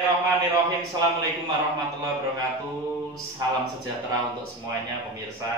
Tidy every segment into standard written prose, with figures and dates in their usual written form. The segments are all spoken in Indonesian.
Bismillahirrahmanirrahim. Assalamualaikum warahmatullahi wabarakatuh. Salam sejahtera untuk semuanya pemirsa.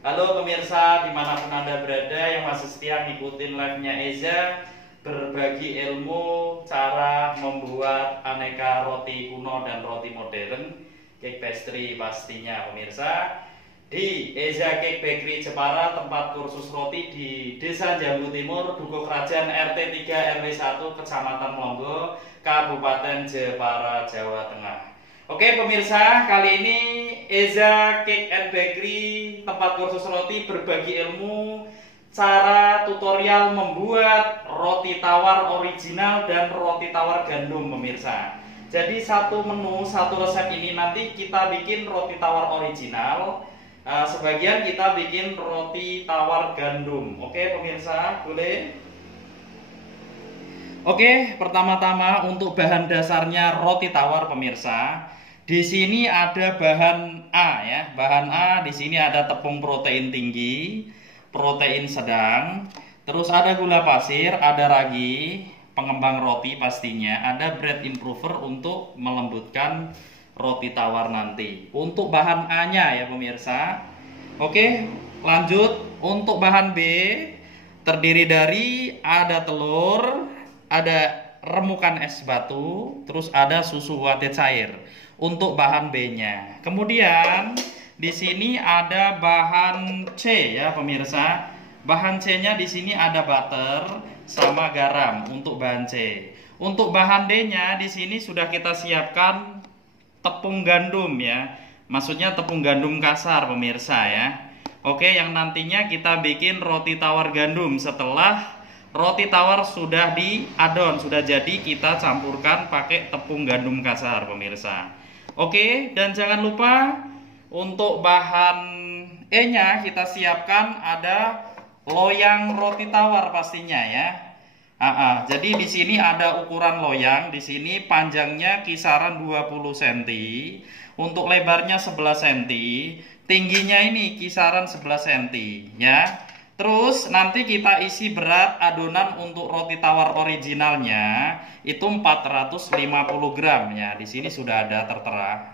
Halo pemirsa, dimanapun Anda berada yang masih setia ngikutin live-nya Eza, berbagi ilmu cara membuat aneka roti kuno dan roti modern, cake pastry pastinya pemirsa. Di Eza Cake Bakery Jepara, tempat kursus roti di Desa Jambu Timur, Dukuh Kerajaan, RT 3 RW 1, Kecamatan Melongo, Kabupaten Jepara, Jawa Tengah. Oke pemirsa, kali ini Eza Cake and Bakery, tempat kursus roti, berbagi ilmu cara tutorial membuat roti tawar original dan roti tawar gandum pemirsa. Jadi satu menu, satu resep ini nanti kita bikin roti tawar original, sebagian kita bikin roti tawar gandum. Oke pemirsa, boleh? Oke, pertama-tama untuk bahan dasarnya roti tawar pemirsa. Di sini ada bahan A ya. Bahan A di sini ada tepung protein tinggi, protein sedang, terus ada gula pasir, ada ragi, pengembang roti pastinya, ada bread improver untuk melembutkan roti tawar nanti. Untuk bahan A-nya ya pemirsa. Oke, lanjut. Untuk bahan B terdiri dari ada telur, ada remukan es batu, terus ada susu wate cair untuk bahan B-nya. Kemudian di sini ada bahan C ya pemirsa. Bahan C-nya di sini ada butter sama garam untuk bahan C. Untuk bahan D-nya di sini sudah kita siapkan tepung gandum ya. Maksudnya tepung gandum kasar pemirsa ya. Oke, yang nantinya kita bikin roti tawar gandum setelah roti tawar sudah diadon, sudah jadi, kita campurkan pakai tepung gandum kasar pemirsa. Oke, dan jangan lupa untuk bahan E-nya kita siapkan ada loyang roti tawar pastinya ya. Jadi di sini ada ukuran loyang, di sini panjangnya kisaran 20 cm, untuk lebarnya 11 cm, tingginya ini kisaran 11 cm ya. Terus nanti kita isi berat adonan untuk roti tawar originalnya itu 450 gram ya. Di sini sudah ada tertera.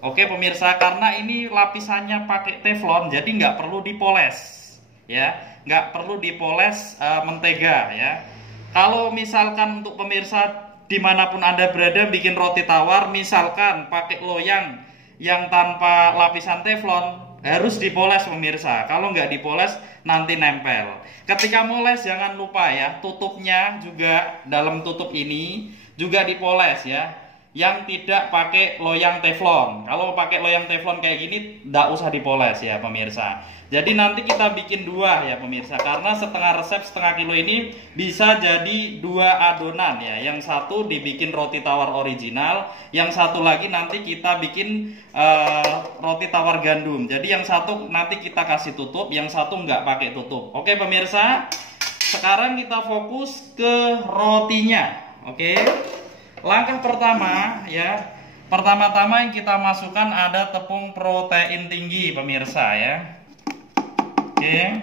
Oke pemirsa, karena ini lapisannya pakai teflon, jadi nggak perlu dipoles ya, nggak perlu dipoles mentega ya. Kalau misalkan untuk pemirsa dimanapun Anda berada bikin roti tawar, misalkan pakai loyang yang tanpa lapisan teflon, harus dipoles pemirsa. Kalau nggak dipoles nanti nempel. Ketika moles jangan lupa ya, tutupnya juga, dalam tutup ini juga dipoles ya, yang tidak pakai loyang teflon. Kalau pakai loyang teflon kayak gini nggak usah dipoles ya pemirsa. Jadi nanti kita bikin dua ya pemirsa, karena setengah resep setengah kilo ini bisa jadi dua adonan ya. Yang satu dibikin roti tawar original, yang satu lagi nanti kita bikin roti tawar gandum. Jadi yang satu nanti kita kasih tutup, yang satu nggak pakai tutup. Oke pemirsa, sekarang kita fokus ke rotinya. Oke, langkah pertama ya, pertama-tama yang kita masukkan ada tepung protein tinggi pemirsa ya. Oke.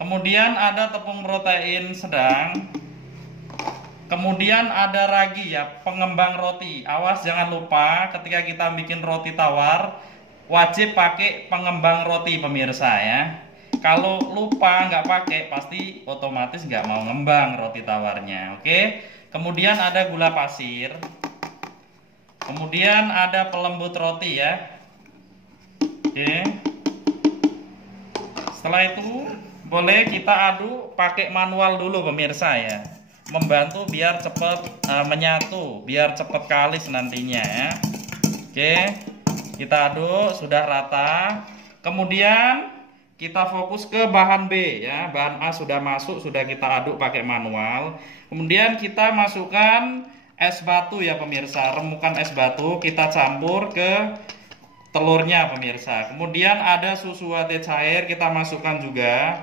Kemudian ada tepung protein sedang. Kemudian ada ragi ya, pengembang roti. Awas jangan lupa ketika kita bikin roti tawar wajib pakai pengembang roti pemirsa ya. Kalau lupa nggak pakai pasti otomatis nggak mau ngembang roti tawarnya. Oke. Kemudian ada gula pasir. Kemudian ada pelembut roti ya. Oke. Setelah itu boleh kita aduk pakai manual dulu pemirsa ya, membantu biar cepat menyatu, biar cepat kalis nantinya ya. Oke, kita aduk sudah rata. Kemudian kita fokus ke bahan B ya. Bahan A sudah masuk, sudah kita aduk pakai manual. Kemudian kita masukkan es batu ya pemirsa, remukan es batu kita campur ke telurnya pemirsa. Kemudian ada susu wate cair kita masukkan juga.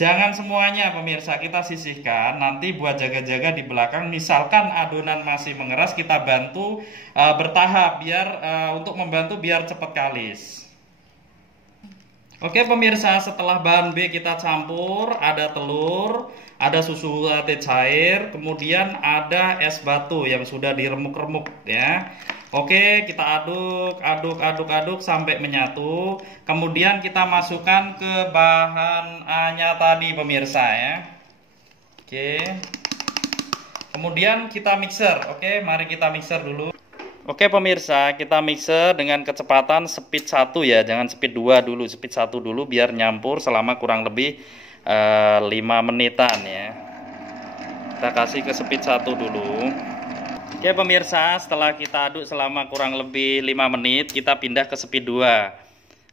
Jangan semuanya pemirsa, kita sisihkan nanti buat jaga-jaga di belakang. Misalkan adonan masih mengeras, kita bantu bertahap biar untuk membantu biar cepat kalis. Oke pemirsa, setelah bahan B kita campur, ada telur, ada susu latte cair, kemudian ada es batu yang sudah diremuk-remuk ya. Oke, kita aduk sampai menyatu. Kemudian kita masukkan ke bahan A-nya tadi pemirsa ya. Oke. Kemudian kita mixer. Oke, mari kita mixer dulu. Oke pemirsa, kita mixer dengan kecepatan speed 1 ya, jangan speed 2 dulu, speed 1 dulu biar nyampur selama kurang lebih 5 menitan ya. Kita kasih ke speed 1 dulu. Oke pemirsa, setelah kita aduk selama kurang lebih 5 menit, kita pindah ke speed 2.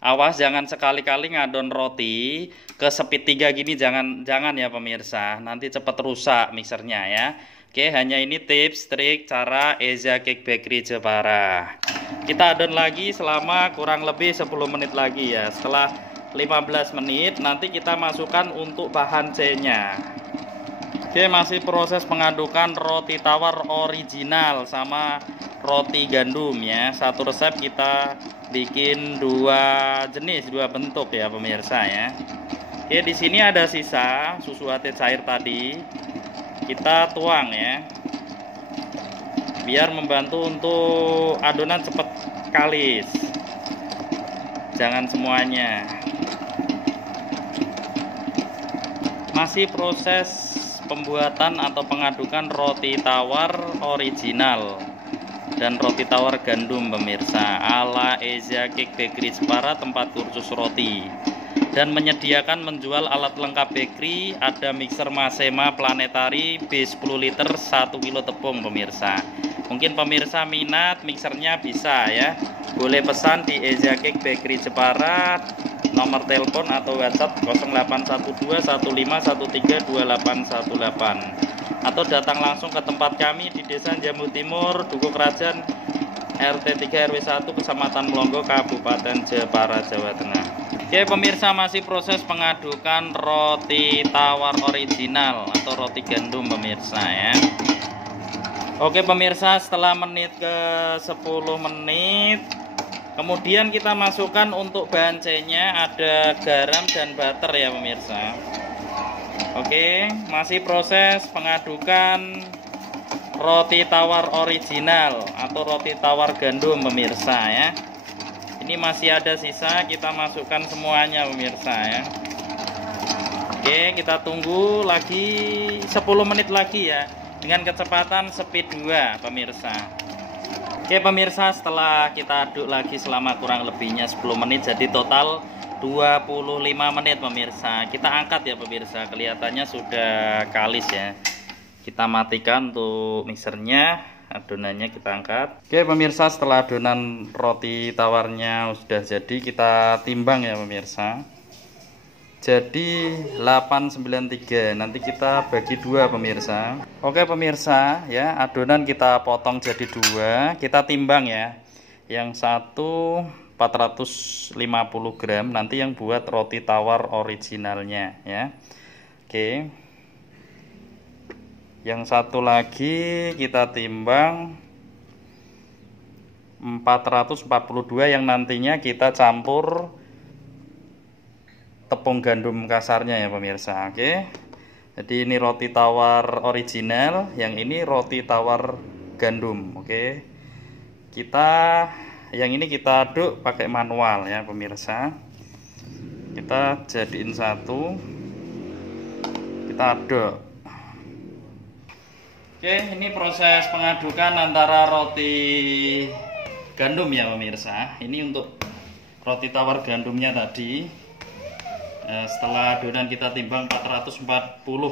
Awas jangan sekali-kali ngadon roti ke speed 3 gini, jangan ya pemirsa, nanti cepat rusak mixernya ya. Oke, hanya ini tips trik cara Eza Cake Bakery Jepara. Kita adon lagi selama kurang lebih 10 menit lagi ya. Setelah 15 menit nanti kita masukkan untuk bahan C-nya. Oke, masih proses pengadukan roti tawar original sama roti gandum ya. Satu resep kita bikin 2 jenis, 2 bentuk ya pemirsa ya. Oke, di sini ada sisa susu latte cair tadi. Kita tuang ya. Biar membantu untuk adonan cepat kalis. Jangan semuanya. Masih proses pembuatan atau pengadukan roti tawar original dan roti tawar gandum pemirsa ala Eza Cake Bakery Jepara, tempat kursus roti, dan menyediakan menjual alat lengkap bakery. Ada mixer Masema Planetary B10 liter 1 kilo tepung pemirsa. Mungkin pemirsa minat mixernya bisa ya, boleh pesan di Eza Cake Bakery Jepara. Nomor telepon atau WhatsApp 081215132818 atau datang langsung ke tempat kami di Desa Jambu Timur, Dukuh Kerajaan, RT 3 RW 1, Kecamatan Melongo, Kabupaten Jepara, Jawa Tengah. Oke pemirsa, masih proses pengadukan roti tawar original atau roti gandum pemirsa ya. Oke pemirsa, setelah menit ke 10 menit, kemudian kita masukkan untuk bahan C-nya ada garam dan butter ya pemirsa. Oke, masih proses pengadukan roti tawar original atau roti tawar gandum pemirsa ya. Ini masih ada sisa, kita masukkan semuanya pemirsa ya. Oke, kita tunggu lagi 10 menit lagi ya, dengan kecepatan speed 2 pemirsa. Oke pemirsa, setelah kita aduk lagi selama kurang lebihnya 10 menit, jadi total 25 menit pemirsa. Kita angkat ya pemirsa, kelihatannya sudah kalis ya. Kita matikan untuk mixernya, adonannya kita angkat. Oke pemirsa, setelah adonan roti tawarnya sudah jadi, kita timbang ya pemirsa. Jadi 893, nanti kita bagi 2 pemirsa. Oke pemirsa ya, adonan kita potong jadi 2, kita timbang ya. Yang satu 450 gram, nanti yang buat roti tawar originalnya ya. Oke. Yang satu lagi kita timbang 442, yang nantinya kita campur tepung gandum kasarnya ya pemirsa. Oke, jadi ini roti tawar original, yang ini roti tawar gandum. Oke, yang ini kita aduk pakai manual ya pemirsa. Kita jadiin satu, kita aduk. Oke, ini proses pengadukan antara roti gandum ya pemirsa. Ini untuk roti tawar gandumnya tadi. Setelah adonan kita timbang 440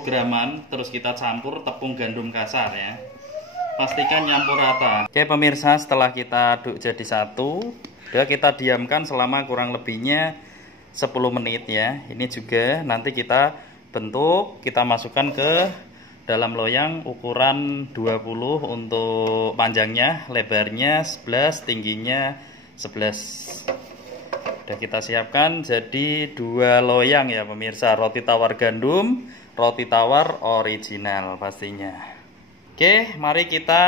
graman, terus kita campur tepung gandum kasar ya. Pastikan nyampur rata. Oke pemirsa, setelah kita aduk jadi satu, udah kita diamkan selama kurang lebihnya 10 menit ya. Ini juga nanti kita bentuk, kita masukkan ke dalam loyang ukuran 20 untuk panjangnya, lebarnya 11, tingginya 11. Sudah kita siapkan jadi 2 loyang ya pemirsa, roti tawar gandum, roti tawar original pastinya. Oke, mari kita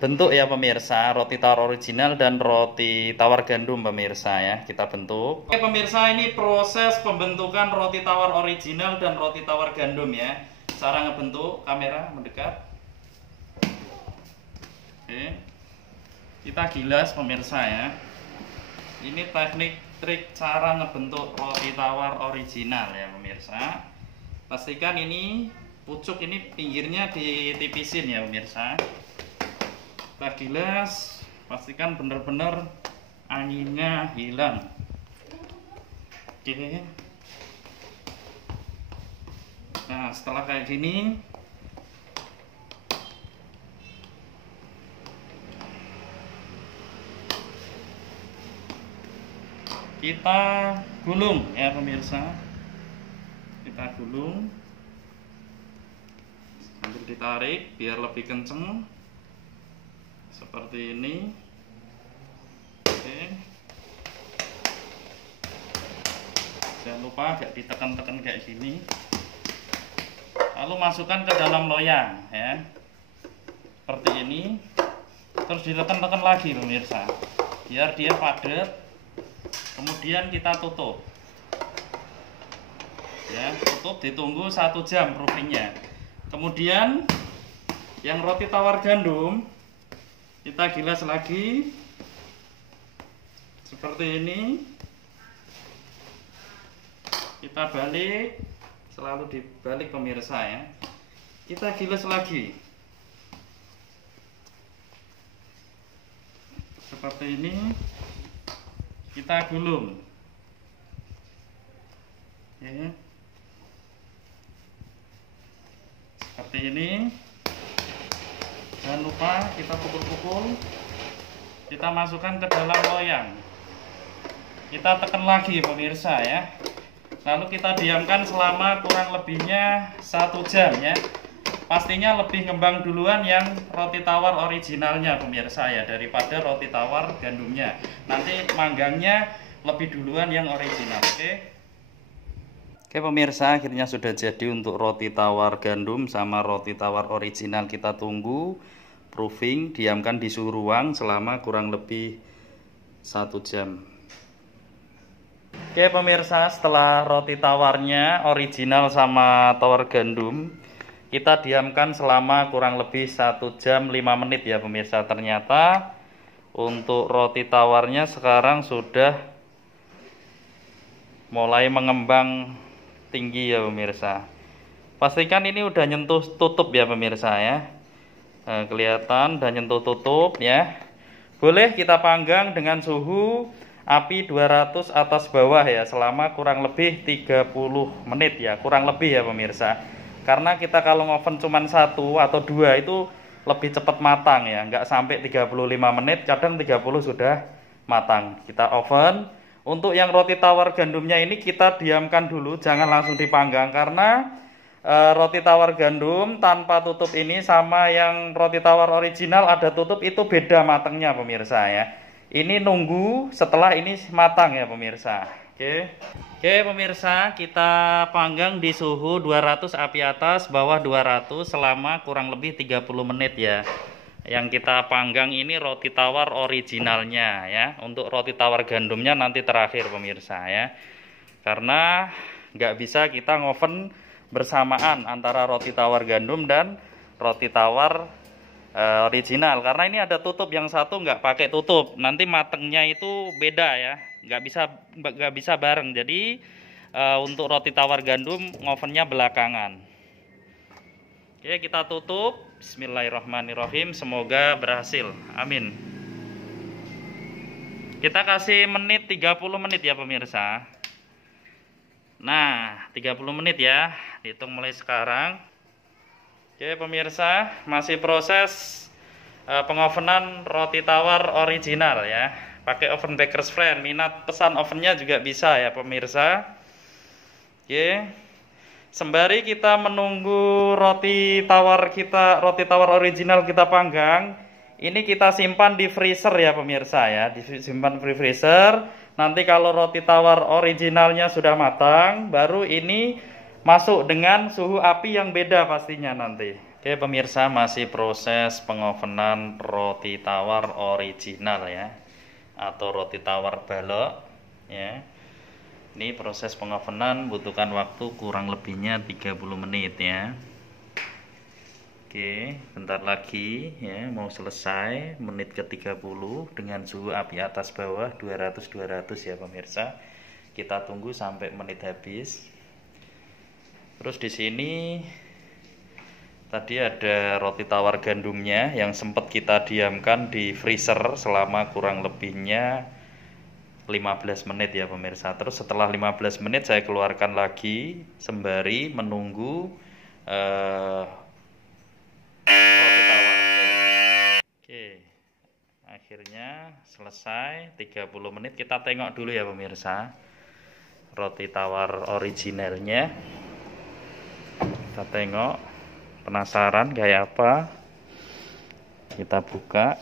bentuk ya pemirsa, roti tawar original dan roti tawar gandum pemirsa ya, kita bentuk. Oke pemirsa, ini proses pembentukan roti tawar original dan roti tawar gandum ya. Cara ngebentuk, kamera mendekat. Oke, kita gilas pemirsa ya. Ini teknik trik cara ngebentuk roti tawar original ya pemirsa. Pastikan ini pucuk ini pinggirnya ditipisin ya pemirsa. Kita gilas, pastikan benar-benar anginnya hilang. Oke. Nah, setelah kayak gini, kita gulung ya pemirsa. Kita gulung sambil ditarik biar lebih kenceng. Seperti ini. Oke. Jangan lupa agak ditekan-tekan kayak gini. Lalu masukkan ke dalam loyang ya. Seperti ini. Terus ditekan-tekan lagi pemirsa. Biar dia padat. Kemudian kita tutup. Ya, tutup ditunggu 1 jam proofingnya. Kemudian yang roti tawar gandum kita gilas lagi seperti ini. Kita balik, selalu dibalik pemirsa ya. Kita gilas lagi seperti ini. Kita gulung ya. Seperti ini. Jangan lupa kita pukul-pukul. Kita masukkan ke dalam loyang. Kita tekan lagi pemirsa ya. Lalu kita diamkan selama kurang lebihnya 1 jam ya. Pastinya lebih ngembang duluan yang roti tawar originalnya pemirsa ya, daripada roti tawar gandumnya. Nanti manggangnya lebih duluan yang original. Oke pemirsa, akhirnya sudah jadi untuk roti tawar gandum sama roti tawar original. Kita tunggu proofing, diamkan di suhu ruang selama kurang lebih 1 jam. Oke pemirsa, setelah roti tawarnya original sama tawar gandum, kita diamkan selama kurang lebih 1 jam 5 menit ya pemirsa. Ternyata untuk roti tawarnya sekarang sudah mulai mengembang tinggi ya pemirsa. Pastikan ini udah nyentuh tutup ya pemirsa ya. Nah, kelihatan udah nyentuh tutup ya. Boleh kita panggang dengan suhu api 200 atas bawah ya selama kurang lebih 30 menit ya, kurang lebih ya pemirsa. Karena kita kalau ngoven cuma 1 atau 2 itu lebih cepat matang ya, nggak sampai 35 menit, kadang 30 sudah matang. Kita oven. Untuk yang roti tawar gandumnya ini kita diamkan dulu, jangan langsung dipanggang, karena roti tawar gandum tanpa tutup ini sama yang roti tawar original ada tutup itu beda matangnya pemirsa ya. Ini nunggu setelah ini matang ya pemirsa. Oke pemirsa, kita panggang di suhu 200 api atas bawah 200 selama kurang lebih 30 menit ya. Yang kita panggang ini roti tawar originalnya ya. Untuk roti tawar gandumnya nanti terakhir pemirsa ya. Karena nggak bisa kita ngoven bersamaan antara roti tawar gandum dan roti tawar original. Karena ini ada tutup, yang satu nggak pakai tutup. Nanti matengnya itu beda ya. Nggak bisa bareng. Jadi untuk roti tawar gandum ngovennya belakangan. Oke, kita tutup. Bismillahirrahmanirrahim. Semoga berhasil. Amin. Kita kasih 30 menit ya pemirsa. Nah, 30 menit ya. Hitung mulai sekarang. Oke pemirsa, masih proses pengovenan roti tawar original ya. Pakai oven Baker's Friend. Minat pesan ovennya juga bisa ya pemirsa. Oke. Sembari kita menunggu roti tawar original kita panggang, ini kita simpan di freezer ya pemirsa ya, disimpan di freezer. Nanti kalau roti tawar originalnya sudah matang, baru ini masuk dengan suhu api yang beda pastinya nanti. Oke pemirsa, masih proses pengovenan roti tawar original ya, atau roti tawar balok ya. Ini proses pengovenan butuhkan waktu kurang lebihnya 30 menit ya. Oke, bentar lagi ya mau selesai, menit ke 30 dengan suhu api atas bawah 200 ya pemirsa. Kita tunggu sampai menit habis. Terus di sini tadi ada roti tawar gandumnya yang sempat kita diamkan di freezer selama kurang lebihnya 15 menit ya pemirsa. Terus setelah 15 menit saya keluarkan lagi sembari menunggu roti tawar. Oke, akhirnya selesai 30 menit. Kita tengok dulu ya pemirsa roti tawar originalnya. Kita tengok, penasaran kayak apa, kita buka.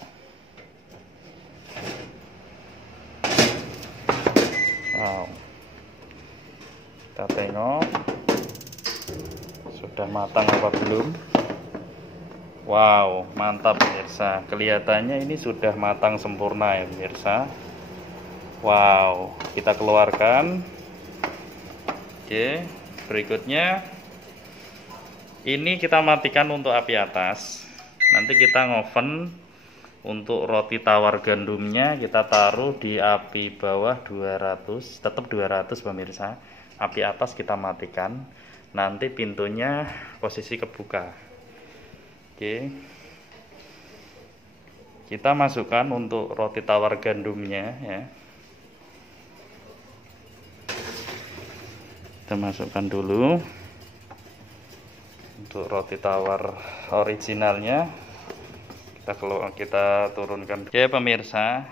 Wow, kita tengok sudah matang apa belum. Wow, mantap pemirsa, kelihatannya ini sudah matang sempurna ya pemirsa. Wow, kita keluarkan. Oke, berikutnya ini kita matikan untuk api atas. Nanti kita ngoven untuk roti tawar gandumnya, kita taruh di api bawah 200, tetap 200 pemirsa. Api atas kita matikan. Nanti pintunya posisi kebuka. Oke. Kita masukkan untuk roti tawar gandumnya ya. Kita masukkan dulu untuk roti tawar originalnya. Kita turunkan. Oke pemirsa,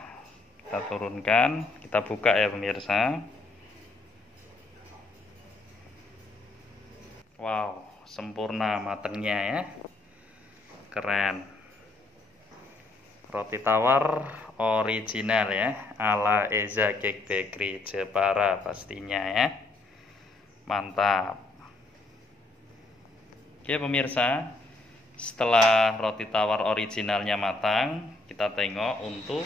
kita turunkan, kita buka ya pemirsa. Wow, sempurna matangnya ya, keren. Roti tawar original ya, ala Eza Cake Bakery Jepara pastinya ya, mantap. Oke pemirsa, setelah roti tawar originalnya matang, kita tengok untuk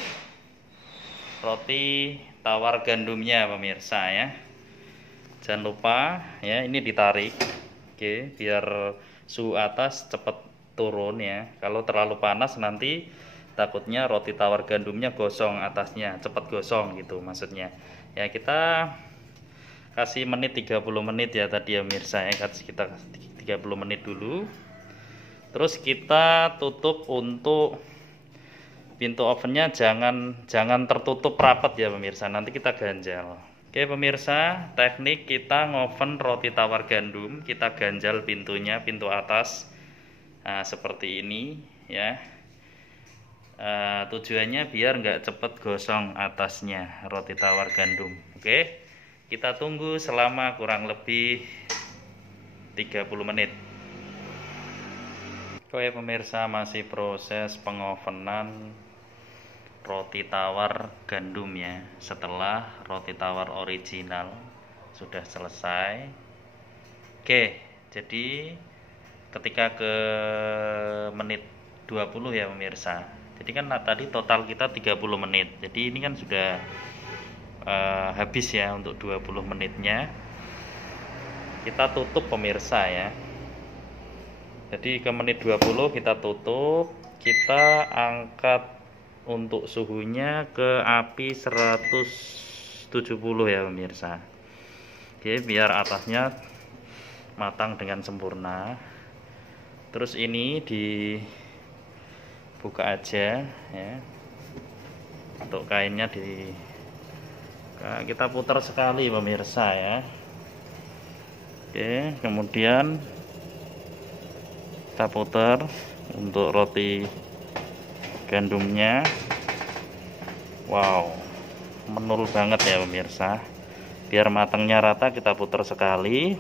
roti tawar gandumnya pemirsa ya. Jangan lupa ya, ini ditarik, oke, biar suhu atas cepat turun ya. Kalau terlalu panas nanti takutnya roti tawar gandumnya gosong atasnya, cepat gosong gitu maksudnya. Ya kita kasih menit 30 menit ya tadi ya pemirsa ya, kasih kita 30 menit dulu. Terus kita tutup untuk pintu ovennya, jangan tertutup rapat ya pemirsa, nanti kita ganjal. Oke pemirsa, teknik kita ngoven roti tawar gandum, kita ganjal pintunya, pintu atas. Nah, seperti ini ya. Tujuannya biar nggak cepet gosong atasnya roti tawar gandum. Oke, kita tunggu selama kurang lebih 30 menit. Oke pemirsa, masih proses pengovenan roti tawar gandum ya, setelah roti tawar original sudah selesai. Oke, jadi ketika ke menit 20 ya pemirsa. Jadi kan tadi total kita 30 menit. Jadi ini kan sudah habis ya untuk 20 menitnya. Kita tutup pemirsa ya. Jadi ke menit 20 kita tutup, kita angkat untuk suhunya ke api 170 ya pemirsa. Oke, biar atasnya matang dengan sempurna. Terus ini dibuka aja ya. Untuk kainnya kita putar sekali pemirsa ya. Oke, kemudian kita putar untuk roti gandumnya. Wow, menul banget ya pemirsa. Biar matangnya rata kita putar sekali.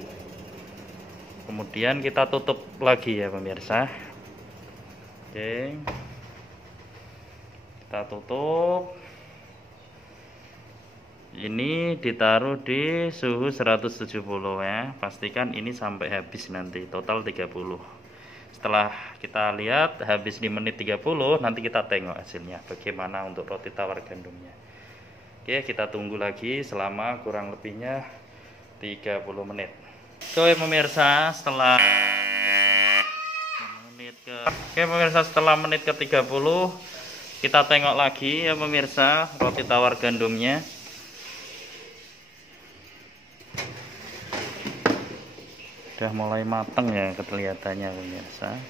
Kemudian kita tutup lagi ya pemirsa. Oke, kita tutup. Ini ditaruh di suhu 170 ya. Pastikan ini sampai habis nanti, total 30. Setelah kita lihat habis di menit 30, nanti kita tengok hasilnya bagaimana untuk roti tawar gandumnya. Oke, kita tunggu lagi selama kurang lebihnya 30 menit. Oke pemirsa, setelah menit ke 30 kita tengok lagi ya pemirsa, roti tawar gandumnya. Sudah mulai matang ya kelihatannya pemirsa.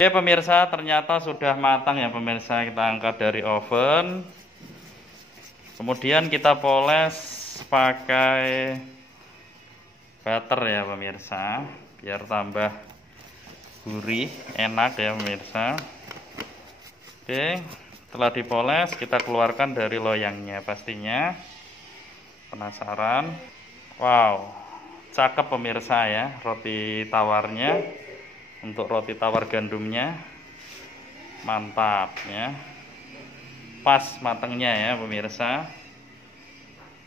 Oke pemirsa, ternyata sudah matang ya pemirsa. Kita angkat dari oven, kemudian kita poles pakai butter ya pemirsa, biar tambah gurih, enak ya pemirsa. Oke, setelah dipoles kita keluarkan dari loyangnya pastinya. Penasaran? Wow, cakep pemirsa ya roti tawarnya. Untuk roti tawar gandumnya mantap ya. Pas matangnya ya pemirsa.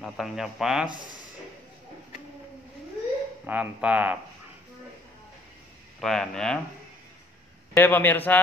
Matangnya pas. Mantap. Keren ya. Oke pemirsa,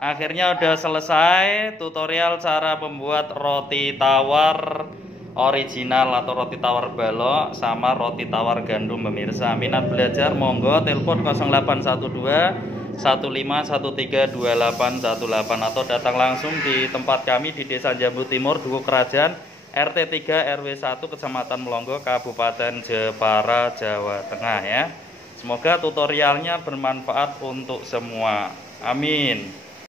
akhirnya udah selesai tutorial cara membuat roti tawar original atau roti tawar balok sama roti tawar gandum pemirsa. Minat belajar monggo telepon 0812 1513 2818 atau datang langsung di tempat kami di Desa Jambu Timur, Dukuh Kerajaan, RT 3 RW 1 Kecamatan Melongo, Kabupaten Jepara, Jawa Tengah ya. Semoga tutorialnya bermanfaat untuk semua. Amin.